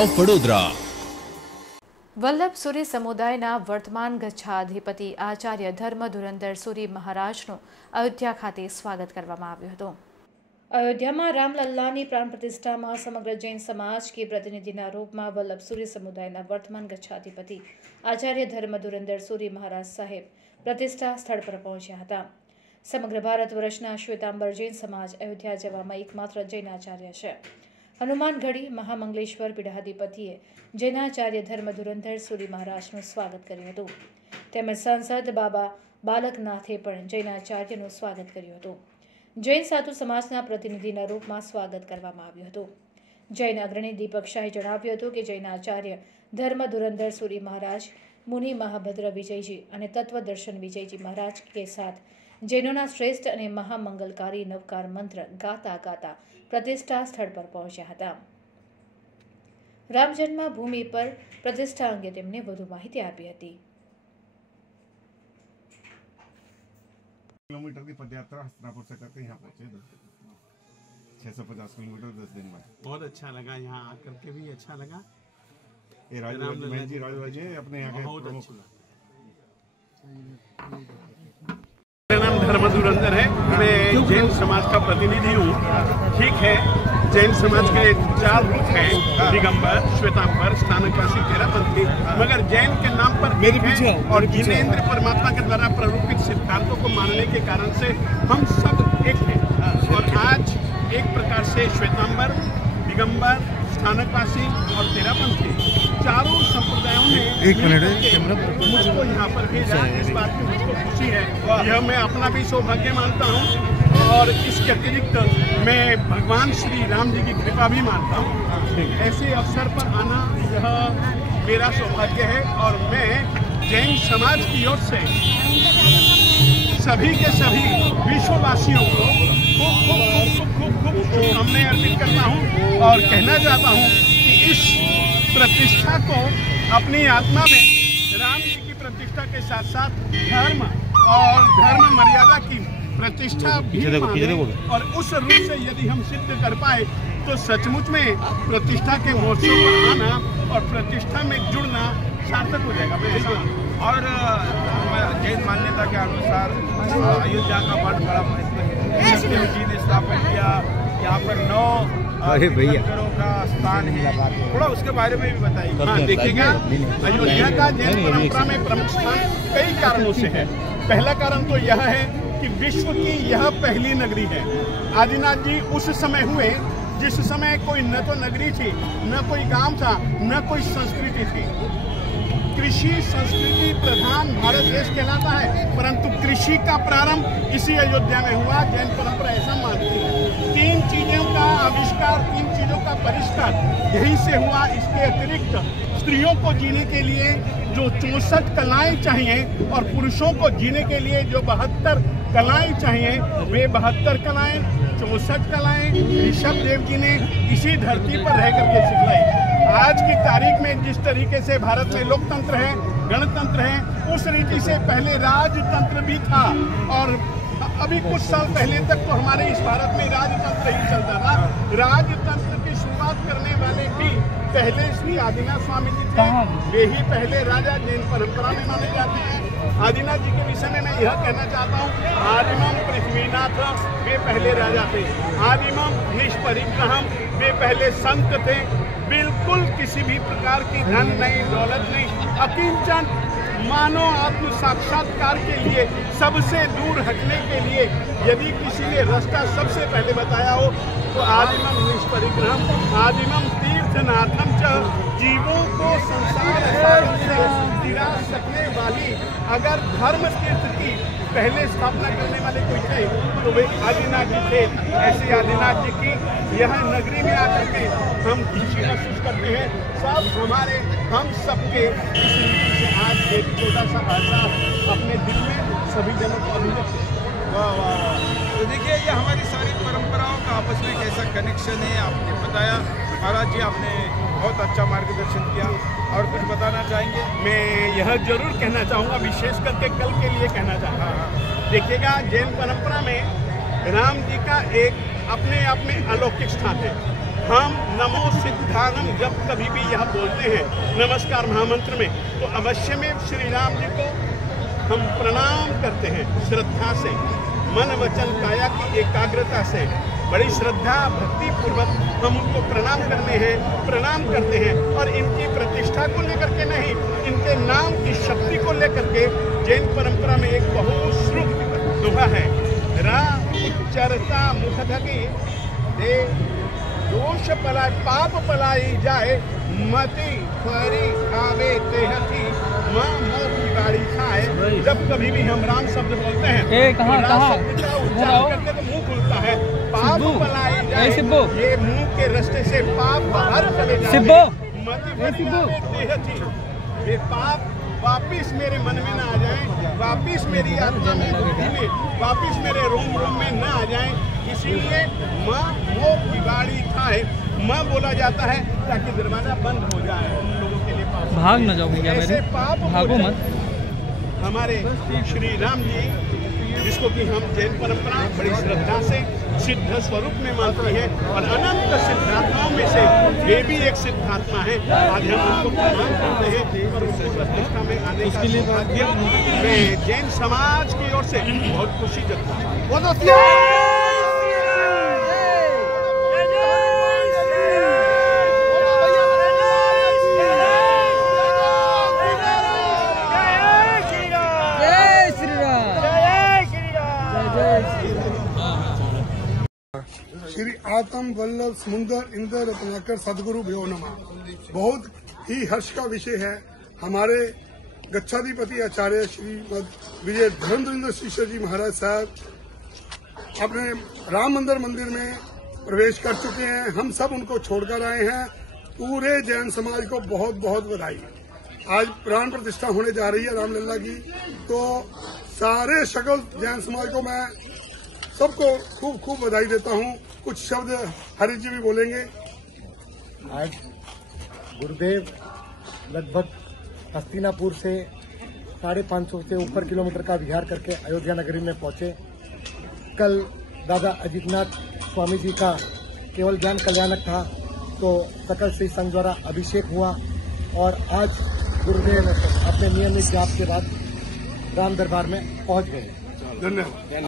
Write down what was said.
Of Vadodara. Vallabh સુરી સમુદાયના વર્તમાન ગચ્છાધિપતિ આચાર્ય ધર્મ ધુરંધર સુરી મહારાજનું અયોધ્યા ખાતે સ્વાગત કરવામાં આવ્યું હતું। અયોધ્યામાં રામલલ્લાની પ્રાણ પ્રતિષ્ઠામાં સમગ્ર જૈન સમાજ के प्रतिनिधिના રૂપમાં વલ્લભ સુરી સમુદાયના વર્તમાન ગચ્છાધિપતિ આચાર્ય ધર્મ ધુરંધર સુરી મહારાજ સાહેબ પ્રતિષ્ઠા સ્થળ પર પહોંચ્યા હતા। સમગ્ર ભારત વર્ષના શ્વેતાંબર જૈન સમાજ અયોધ્યા જવામાં એકમાત્ર જૈન આચાર્ય છે। હનુમાનગઢી મહામંગલેશ્વર પીઠાધિપતિએ જૈનાચાર્ય ધર્મ ધુરંધર સુરી મહારાજનું સ્વાગત કર્યું હતું। તેમજ સાંસદ બાબા બાલકનાથે પણ જૈનાચાર્યનું સ્વાગત કર્યું હતું। જૈન સાધુ સમાજના પ્રતિનિધિના રૂપમાં સ્વાગત કરવામાં આવ્યું હતું। જૈન અગ્રણી દીપક શાહે જણાવ્યું હતું કે જૈનાચાર્ય ધર્મ ધુરંધર સુરી મહારાજ મુનિ મહાભદ્ર વિજયજી અને તત્વદર્શન વિજયજી महाराज के साथ जैनों श्रेष्ठ और महामंगलकारी नवकार मंत्र गाता गाता प्रतिष्ठा स्थल पर पहुंचा था। राम जन्मभूमि पर प्रतिष्ठा अंगे तेमने વધુ માહિતી આપી હતી। किलोमीटर की पदयात्रा हस्तिनापुर से करके यहाँ पहुँचे 650 किलोमीटर 10 दिन में। बहुत अच्छा लगा, यहाँ आकर के भी अच्छा लगा। ये राजवाजी अपने यहाँ के प्रमुख। मेरा नाम धर्म धुरंधर है, मैं जैन समाज का प्रतिनिधि हूँ। ठीक है, जैन समाज के 4 रूप हैं, दिगंबर, श्वेतांबर, स्थानकवासी, तेरापंथी, मगर जैन के नाम पर मेरे पीछे और जिनेंद्र परमात्मा के द्वारा प्ररूपित सिद्धांतों को मानने के कारण से हम सब एक हैं। और आज एक प्रकार से श्वेतांबर, दिगंबर, स्थानकवासी और तेरापंथी चारों संप्रदायों ने मुझको यहाँ पर भेजा। इस बात की मुझको खुशी है, यह मैं अपना भी सौभाग्य मानता हूँ और इसके अतिरिक्त मैं भगवान श्री राम जी की कृपा भी मानता हूँ। ऐसे अवसर पर आना यह मेरा सौभाग्य है और मैं जैन समाज की ओर से सभी के सभी विश्ववासियों को खूब शुभकामनाएं अर्पित करता हूँ और कहना चाहता हूँ कि इस प्रतिष्ठा को अपनी आत्मा में राम जी की प्रतिष्ठा के साथ साथ धर्म और धर्म मर्यादा की प्रतिष्ठा भी और उस रूप से यदि हम सिद्ध कर पाए तो सचमुच में प्रतिष्ठा के महोत्सव पर आना और प्रतिष्ठा में जुड़ना सार्थक हो जाएगा। और जैन मान्यता के अनुसार अयोध्या का बहुत बड़ा महत्व है। जी ने स्थापन किया, यहाँ पर 9 तीर्थंकरों का स्थान है, थोड़ा उसके बारे में भी बताइए। हाँ, देखिएगा अयोध्या का जैन परंपरा में प्रमुख स्थान कई कारणों से है। पहला कारण तो यह है कि विश्व की यह पहली नगरी है। आदिनाथ जी उस समय हुए जिस समय कोई न तो नगरी थी, न कोई गांव था, न कोई संस्कृति थी। कृषि संस्कृति प्रधान भारत देश कहलाता है, परंतु कृषि का प्रारंभ इसी अयोध्या में हुआ। जैन परंपरा ऐसा मानती है। 3 चीजों का आविष्कार, 3 चीजों का परिष्कार यहीं से हुआ। इसके अतिरिक्त स्त्रियों को जीने के लिए जो 64 कलाएं चाहिए और पुरुषों को जीने के लिए जो 72 कलाएं चाहिए, वे 72 कलाएं 64 कलाएं ऋषभ देव जी ने इसी धरती पर रह करके सिखलाई। आज की तारीख में जिस तरीके से भारत में लोकतंत्र है, गणतंत्र है, उस रीति से पहले राजतंत्र भी था और अभी कुछ साल पहले तक तो हमारे इस भारत में राजतंत्र ही चलता था। राजतंत्र की शुरुआत करने वाले भी पहले श्री आदिनाथ स्वामी जी थे। वे ही पहले राजा जैन परंपरा में माने जाते हैं। आदिनाथ जी के विषय में मैं यह कहना चाहता हूँ, आदिमम पृथ्वीनाथ वे पहले राजा थे। आदिमम निष्परिग्रहम वे पहले संत थे। बिल्कुल किसी भी प्रकार की धन नहीं, दौलत नहीं, अकिंचन मानव आत्म साक्षात्कार के लिए सबसे दूर हटने के लिए यदि किसी ने रास्ता सबसे पहले बताया हो तो आदिमम निष्परिग्रहम आदिमम तीर्थनाथम च जीवों को संसार से गिरा सकने वाली अगर धर्म तीर्थ की पहले स्थापना करने वाले कोई थे तो वे आदिनाथ जी थे। ऐसे आदिनाथ जी की यह नगरी में आकर के हम खुशी महसूस करते हैं। सब हमारे हम सबके इस रीति से आज एक छोटा सा आशा अपने दिल में सभी जनों को अभिव्यक्त है। वाह वाह वाह। तो देखिए ये हमारी सारी परंपराओं का आपस में कैसा कनेक्शन है आपने बताया। महाराज जी आपने बहुत अच्छा मार्गदर्शन किया, और कुछ बताना चाहेंगे? मैं यह जरूर कहना चाहूँगा, विशेष करके कल के लिए कहना चाहूँगा। देखिएगा जैन परंपरा में राम जी का एक अपने आप में अलौकिक स्थान है। हम नमो सिद्धानम जब कभी भी यह बोलते हैं नमस्कार महामंत्र में, तो अवश्य में श्री राम जी को हम प्रणाम करते हैं श्रद्धा से, मन वचन काया की एकाग्रता से, बड़ी श्रद्धा भक्ति पूर्वक हम उनको प्रणाम करते हैं और इनकी प्रतिष्ठा को लेकर के नहीं, इनके नाम की शक्ति को लेकर के जैन परंपरा में एक बहुत श्रुत दोहा है, राम उच्चरता मुख धगी दे दोष पलाय पाप पलाई जाए मति फरी खावे तेहती माँ मोह की गाड़ी खाए। जब कभी भी हम राम शब्द बोलते हैं तो राम शब्द का उच्चारण करते तो मुंह खुलता है, पाप पलाई जाए, ये मुंह के रास्ते से पाप बाहर चले जाए, मति फरी खावे तेहती, ये पाप वापिस मेरे मन में ना आ जाए, वापिस मेरी आत्मा में बुद्धि में, वापिस मेरे रोम रोम में ना आ जाए। इसीलिए माँ मोह की गाड़ी खाए, माँ बोला जाता है ताकि दरवाजा बंद हो जाए उन लोगों के लिए, भाग न जाओ भैया, ऐसे पाप भागो मत। हमारे श्री राम जी जिसको कि हम जैन परंपरा बड़ी श्रद्धा से सिद्ध स्वरूप में मानती है और अनंत सिद्धात्माओं में से ये भी एक सिद्धात्मा है। आज हम उनको प्रणाम करते हैं और उनकी प्रतिष्ठा में आने का सौभाग्य मैं जैन समाज की ओर से बहुत खुशी जताता हूँ। श्री आत्म वल्लभ समुंदर इंद्र रत्नाकर सदगुरु भ्यो नमः। बहुत ही हर्ष का विषय है, हमारे गच्छाधिपति आचार्य श्रीमद विजय धर्मेंद्र शिष्य जी महाराज साहब अपने राम मंदिर में प्रवेश कर चुके हैं। हम सब उनको छोड़कर आए हैं। पूरे जैन समाज को बहुत बहुत बधाई। आज प्राण प्रतिष्ठा होने जा रही है रामलला की, तो सारे सकल जैन समाज को मैं सबको खूब खूब बधाई देता हूँ। कुछ शब्द हरि जी भी बोलेंगे। आज गुरुदेव लगभग हस्तिनापुर से 550 से ऊपर किलोमीटर का विहार करके अयोध्या नगरी में पहुंचे। कल दादा अजितनाथ स्वामी जी का केवल ज्ञान कल्याणक था, तो सकल श्री संघ द्वारा अभिषेक हुआ और आज गुरुदेव अपने नियमित जाप के बाद राम दरबार में पहुंच गए। धन्यवाद।